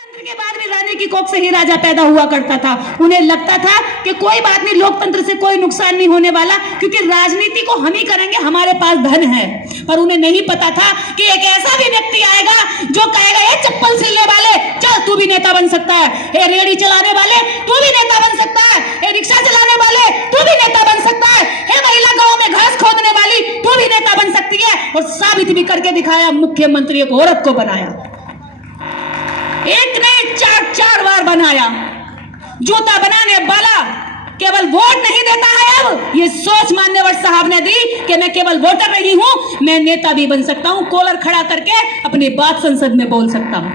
लोकतंत्र के बाद भी रानी की कोख से ही राजा पैदा हुआ करता था। उन्हें लगता था कि कोई बात नहीं, लोकतंत्र से कोई नुकसान नहीं होने वाला, क्योंकि राजनीति को हम ही करेंगे, हमारे पास धन है। पर उन्हें नहीं पता था कि एक ऐसा भी व्यक्ति आएगा जो कहेगा, ये चप्पल सिलने वाले, चल तू भी नेता बन सकता है, ये रेहड़ी चलाने वाले तू भी नेता बन सकता है, ये रिक्शा चलाने वाले तू भी नेता बन सकता है, ये महिला गांव में घास खोदने वाली तू भी नेता बन सकती है। और साबित भी करके दिखाया, मुख्यमंत्री एक औरत को बनाया, एक ने चार बार बनाया। जूता बनाने वाला केवल वोट नहीं देता है, अब ये सोच मान्यवर साहब ने दी कि मैं केवल वोटर नहीं हूं, मैं नेता भी बन सकता हूं, कॉलर खड़ा करके अपनी बात संसद में बोल सकता हूं।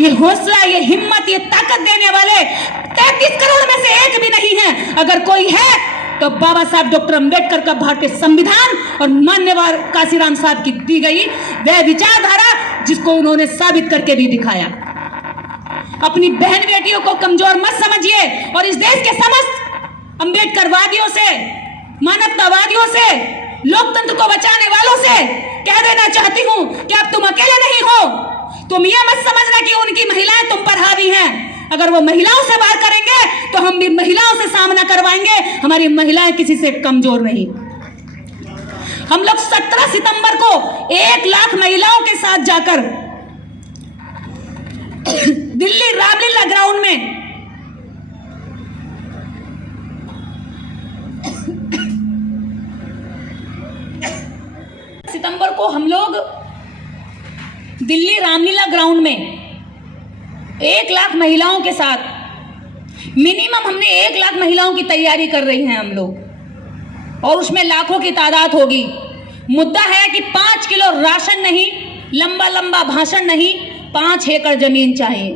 ये हौसला, ये हिम्मत, ये ताकत देने वाले 33 करोड़ में से एक भी नहीं है। अगर कोई है तो बाबा साहब डॉक्टर अंबेडकर का भारतीय संविधान और मान्यवर काशीराम साहब की दी गई वह विचारधारा, जिसको उन्होंने साबित करके भी दिखाया। अपनी बहन बेटियों को कमजोर मत समझिए और इस देश के समस्त अंबेडकरवादियों से, मानवतावादियों से, लोकतंत्र को बचाने वालों से कह देना चाहती हूं कि अब तुम अकेले नहीं हो। तुम यह मत समझना कि उनकी महिलाएं तुम पर हावी हैं। अगर वो महिलाओं से बात करेंगे तो हम भी महिलाओं से सामना करवाएंगे। हमारी महिलाएं किसी से कमजोर नहीं। हम लोग 17 सितंबर को 1 लाख महिलाओं के साथ जाकर दिल्ली रामलीला ग्राउंड में सितंबर को हम लोग दिल्ली रामलीला ग्राउंड में 1 लाख महिलाओं के साथ, मिनिमम हमने 1 लाख महिलाओं की तैयारी कर रही हैं हम लोग, और उसमें लाखों की तादाद होगी। मुद्दा है कि 5 किलो राशन नहीं, लंबा लंबा भाषण नहीं, 5 एकड़ जमीन चाहिए।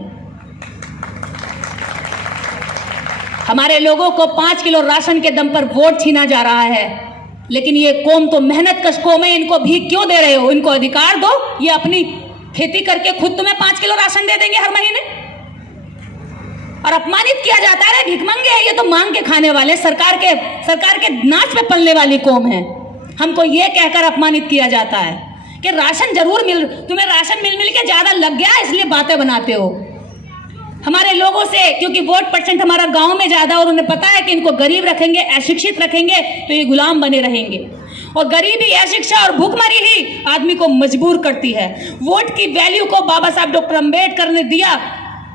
हमारे लोगों को 5 किलो राशन के दम पर वोट छीना जा रहा है, लेकिन ये कौम तो मेहनत कश कौम है, इनको भीख क्यों दे रहे हो? इनको अधिकार दो, ये अपनी खेती करके खुद तुम्हें 5 किलो राशन दे देंगे हर महीने। और अपमानित किया जाता है, भिखमंगे है ये तो, मांग के खाने वाले, सरकार के नाच पे पलने वाली कौम है। हमको ये कहकर अपमानित किया जाता है कि राशन जरूर तुम्हें राशन मिल के ज्यादा लग गया, इसलिए बातें बनाते हो हमारे लोगों से। क्योंकि वोट परसेंट हमारा गांव में ज्यादा, और उन्हें पता है कि इनको गरीब रखेंगे, अशिक्षित रखेंगे तो ये गुलाम बने रहेंगे। और गरीबी, अशिक्षा और भूखमरी ही आदमी को मजबूर करती है। वोट की वैल्यू को बाबा साहब डॉक्टर अंबेडकर ने दिया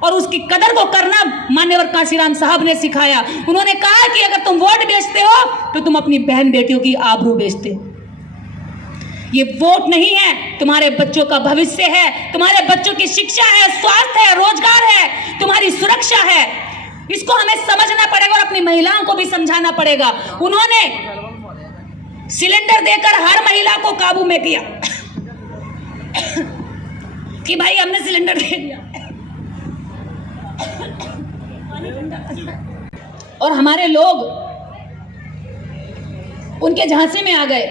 और उसकी कदर को करना मान्यवर काशीराम साहब ने सिखाया। उन्होंने कहा कि अगर तुम वोट बेचते हो तो तुम अपनी बहन बेटियों की आबरू बेचते हो। ये वोट नहीं है, तुम्हारे बच्चों का भविष्य है, तुम्हारे बच्चों की शिक्षा है, स्वास्थ्य है, रोजगार है, तुम्हारी सुरक्षा है। इसको हमें समझना पड़ेगा और अपनी महिलाओं को भी समझाना पड़ेगा। उन्होंने सिलेंडर देकर हर महिला को काबू में किया कि भाई हमने सिलेंडर दे दिया, और हमारे लोग उनके झांसे में आ गए।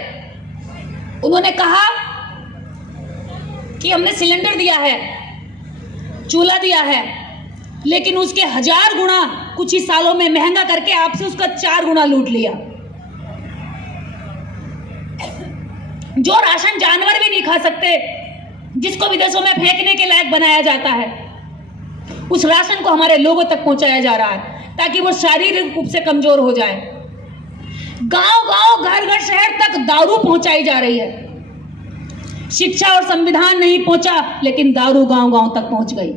उन्होंने कहा कि हमने सिलेंडर दिया है, चूल्हा दिया है, लेकिन उसके 1000 गुना कुछ ही सालों में महंगा करके आपसे उसका 4 गुना लूट लिया। जो राशन जानवर भी नहीं खा सकते, जिसको विदेशों में फेंकने के लायक बनाया जाता है, उस राशन को हमारे लोगों तक पहुंचाया जा रहा है ताकि वो शारीरिक रूप से कमजोर हो जाए। गांव-गांव, घर-घर, शहर तक दारू पहुंचाई जा रही है। शिक्षा और संविधान नहीं पहुंचा, लेकिन दारू गांव-गांव तक पहुंच गई।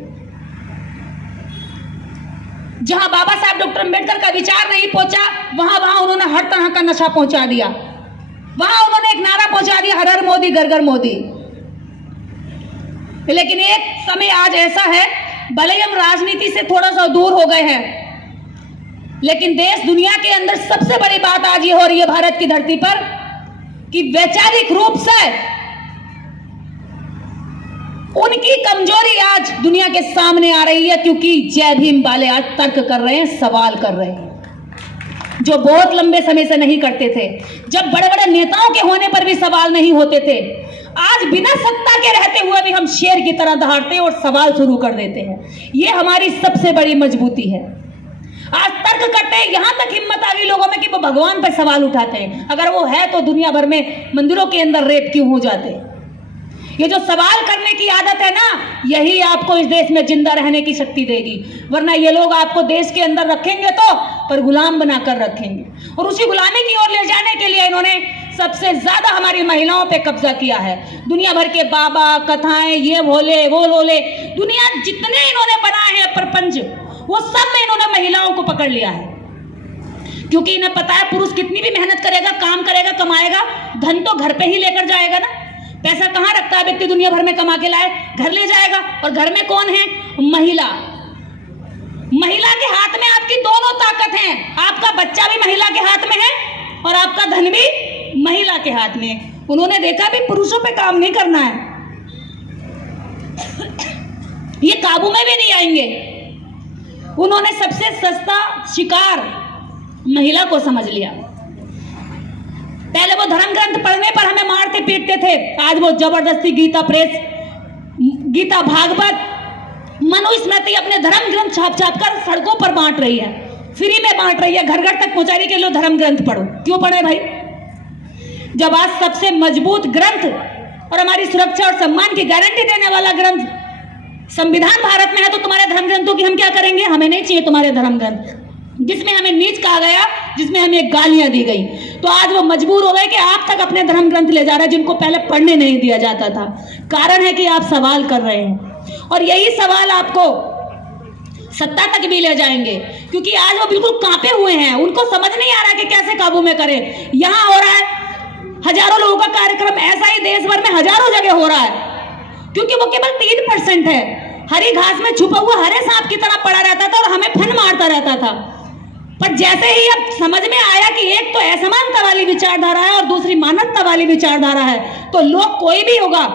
जहां बाबा साहब डॉक्टर अंबेडकर का विचार नहीं पहुंचा, वहां उन्होंने हर तरह का नशा पहुंचा दिया। वहां उन्होंने एक नारा पहुंचा दिया, हर हर मोदी, घर घर मोदी। लेकिन एक समय आज ऐसा है, भले ही हम राजनीति से थोड़ा सा दूर हो गए हैं, लेकिन देश दुनिया के अंदर सबसे बड़ी बात आज ये हो रही है भारत की धरती पर कि वैचारिक रूप से उनकी कमजोरी आज दुनिया के सामने आ रही है। क्योंकि जय भीम वाले आज तर्क कर रहे हैं, सवाल कर रहे हैं, जो बहुत लंबे समय से नहीं करते थे। जब बड़े बड़े नेताओं के होने पर भी सवाल नहीं होते थे, आज बिना सत्ता के रहते हुए भी हम शेर की तरह दहाड़ते हैं और सवाल शुरू कर देते हैं। ये हमारी सबसे बड़ी मजबूती है। आज तर्क करते हैं, यहां तक हिम्मत आ गई लोगों में कि वो भगवान पर सवाल उठाते हैं। अगर वो है तो दुनिया भर में मंदिरों के अंदर रेप क्यों हो जाते हैं? ये जो सवाल करने की आदत है ना, यही आपको इस देश में जिंदा रहने की शक्ति देगी। वरना ये लोग आपको देश के अंदर रखेंगे तो पर गुलाम बनाकर रखेंगे, और उसी गुलामी की ओर ले जाने के लिए इन्होंने सबसे ज्यादा हमारी महिलाओं पे कब्जा किया है। दुनिया भर के बाबा, कथाएं, ये भोले वो भोले, दुनिया जितने इन्होंने बनाए हैं प्रपंच, वो सब में इन्होंने महिलाओं को पकड़ लिया है। क्योंकि इन्हें पता है पुरुष कितनी भी मेहनत करेगा, काम करेगा, कमाएगा, धन तो घर पे ही लेकर जाएगा ना। पैसा कहाँ रखता है व्यक्ति, दुनिया भर में कमा के लाए, घर ले जाएगा। और घर में कौन है? महिला। महिला के हाथ में आपकी दोनों ताकत है। आपका बच्चा भी महिला के हाथ में है और आपका धन भी महिला के हाथ में। उन्होंने देखा भी पुरुषों पे काम नहीं करना है, ये काबू में भी नहीं आएंगे। उन्होंने सबसे सस्ता शिकार महिला को समझ लिया। पहले वो धर्म ग्रंथ पढ़ने पर हमें मारते पीटते थे, आज वो जबरदस्ती गीता प्रेस, गीता भागवत, मनुस्मृति अपने धर्म ग्रंथ छाप छाप कर सड़कों पर बांट रही है, फ्री में बांट रही है, घर घर तक पहुंचा रही के लो धर्म ग्रंथ पढ़ो। क्यों पढ़े भाई? जब आज सबसे मजबूत ग्रंथ और हमारी सुरक्षा और सम्मान की गारंटी देने वाला ग्रंथ संविधान भारत में है, तो तुम्हारे धर्म ग्रंथों की हम क्या करेंगे? हमें नहीं चाहिए तुम्हारे धर्म ग्रंथ, जिसमें हमें नीच कहा गया, जिसमें हमें गालियां दी गई। तो आज वो मजबूर हो गए कि आप तक अपने धर्म ग्रंथ ले जा रहे हैं, जिनको पहले पढ़ने नहीं दिया जाता था। कारण है कि आप सवाल कर रहे हैं, और यही सवाल आपको सत्ता तक भी ले जाएंगे। क्योंकि आज वो बिल्कुल कांपे हुए हैं, उनको समझ नहीं आ रहा कि कैसे काबू में करें। यहां हो रहा है हजारों लोगों का कार्यक्रम, ऐसा ही देश भर में हजारों जगह हो रहा है, क्योंकि वो केवल 3% है। हरी घास में छुपा हुआ हरे सांप की तरह पड़ा रहता था और हमें फन मारता रहता था। पर जैसे ही अब समझ में आया कि एक तो असमानता वाली विचारधारा है और दूसरी मानवता वाली विचारधारा है, तो लोग कोई भी होगा,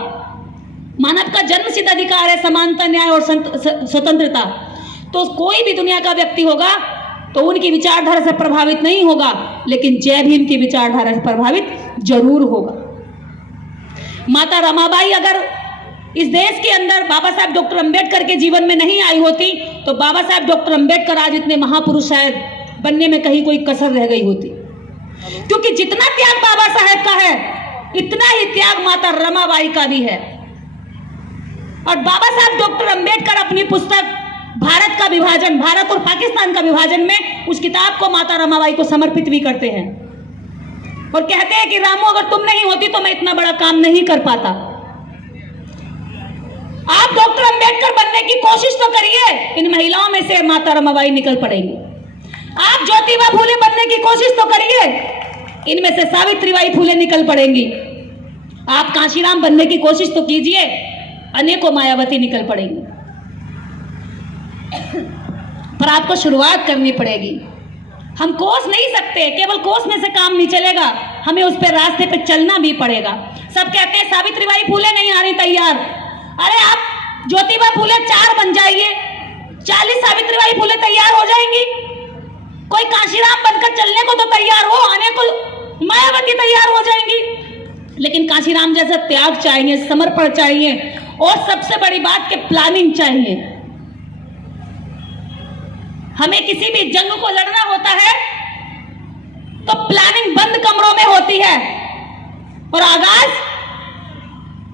मानव का जन्मसिद्ध अधिकार है समानता, न्याय और स्वतंत्रता, तो कोई भी दुनिया का व्यक्ति होगा तो उनकी विचारधारा से प्रभावित नहीं होगा, लेकिन जय भीम की विचारधारा से प्रभावित जरूर होगा। माता रमाबाई अगर इस देश के अंदर बाबा साहब डॉक्टर अंबेडकर के जीवन में नहीं आई होती, तो बाबा साहब डॉक्टर अंबेडकर आज इतने महापुरुष शायद बनने में कहीं कोई कसर रह गई होती। क्योंकि जितना त्याग बाबा साहब का है, इतना ही त्याग माता रमाबाई का भी है। और बाबा साहब डॉक्टर अंबेडकर अपनी पुस्तक भारत का विभाजन, भारत और पाकिस्तान का विभाजन में उस किताब को माता रमाबाई को समर्पित भी करते हैं, और कहते हैं कि रामू अगर तुम नहीं होती तो मैं इतना बड़ा काम नहीं कर पाता। आप डॉक्टर अंबेडकर बनने की कोशिश तो करिए, इन महिलाओं में से माता रमाबाई निकल पड़ेंगी। आप ज्योतिबा फूले बनने की कोशिश तो करिए, इनमें से सावित्रीबाई फूले निकल पड़ेंगी। आप कांशीराम बनने की कोशिश तो कीजिए, अनेकों मायावती निकल पड़ेंगी। पर आपको शुरुआत करनी पड़ेगी। हम कोस नहीं सकते, केवल कोस में से काम नहीं चलेगा, हमें उस पर रास्ते पे चलना भी पड़ेगा। सब कहते हैं सावित्रीबाई फूले नहीं आ रही तैयार, अरे आप ज्योतिबा फूले 4 बन जाइए, 40 सावित्रीबाई फूले तैयार हो जाएंगी। कोई कांशीराम बनकर चलने को तो तैयार हो, आने को मायावती तैयार हो जाएंगी। लेकिन कांशीराम जैसा त्याग चाहिए, समर्पण चाहिए, और सबसे बड़ी बात कि प्लानिंग चाहिए। हमें किसी भी जंग को लड़ना होता है तो प्लानिंग बंद कमरों में होती है और आगाज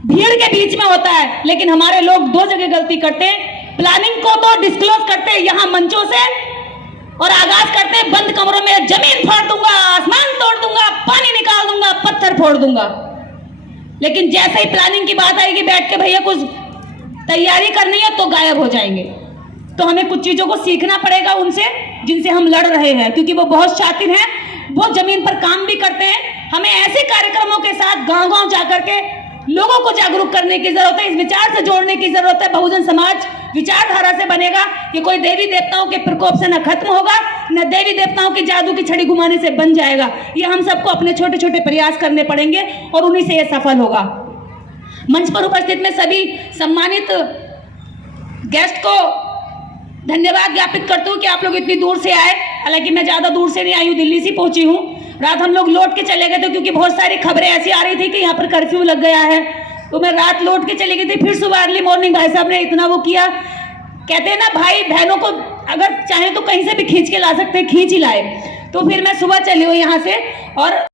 भीड़ के बीच में होता है। लेकिन हमारे लोग 2 जगह गलती करते हैं, प्लानिंग को तो डिस्क्लोज करते हैं यहां मंचों से, और आगाज करते हैं बंद कमरों में, जमीन फाड़ दूंगा, आसमान तोड़ दूंगा, पानी निकाल दूंगा, पत्थर फोड़ दूंगा। लेकिन जैसे ही प्लानिंग की बात आएगी, बैठ के भैया कुछ तैयारी करनी है, तो गायब हो जाएंगे। तो हमें कुछ चीजों को सीखना पड़ेगा उनसे जिनसे हम लड़ रहे हैं, क्योंकि वो बहुत शातिर हैं, वो जमीन पर काम भी करते हैं। हमें ऐसे कार्यक्रमों के साथ गांव-गांव जाकर के लोगों को जागरूक करने की जरूरत है, इस विचार से जोड़ने की जरूरत है। बहुजन समाज विचारधारा से बनेगा कि कोई देवी देवताओं के प्रकोप से न खत्म होगा, न देवी देवताओं की जादू की छड़ी घुमाने से बन जाएगा। ये हम सबको अपने छोटे छोटे प्रयास करने पड़ेंगे और उन्हीं से ये सफल होगा। मंच पर उपस्थित में सभी सम्मानित गेस्ट को धन्यवाद ज्ञापित करती हूँ कि आप लोग इतनी दूर से आए। हालांकि मैं ज्यादा दूर से नहीं आई हूँ, दिल्ली से पहुंची हूँ। रात हम लोग लौट के चले गए थे, क्योंकि बहुत सारी खबरें ऐसी आ रही थी कि यहाँ पर कर्फ्यू लग गया है, तो मैं रात लौट के चली गई थी। फिर सुबह अर्ली मॉर्निंग भाई साहब ने इतना वो किया, कहते हैं ना भाई बहनों को अगर चाहे तो कहीं से भी खींच के ला सकते हैं, खींच ही लाए। तो फिर मैं सुबह चली हुई यहाँ से, और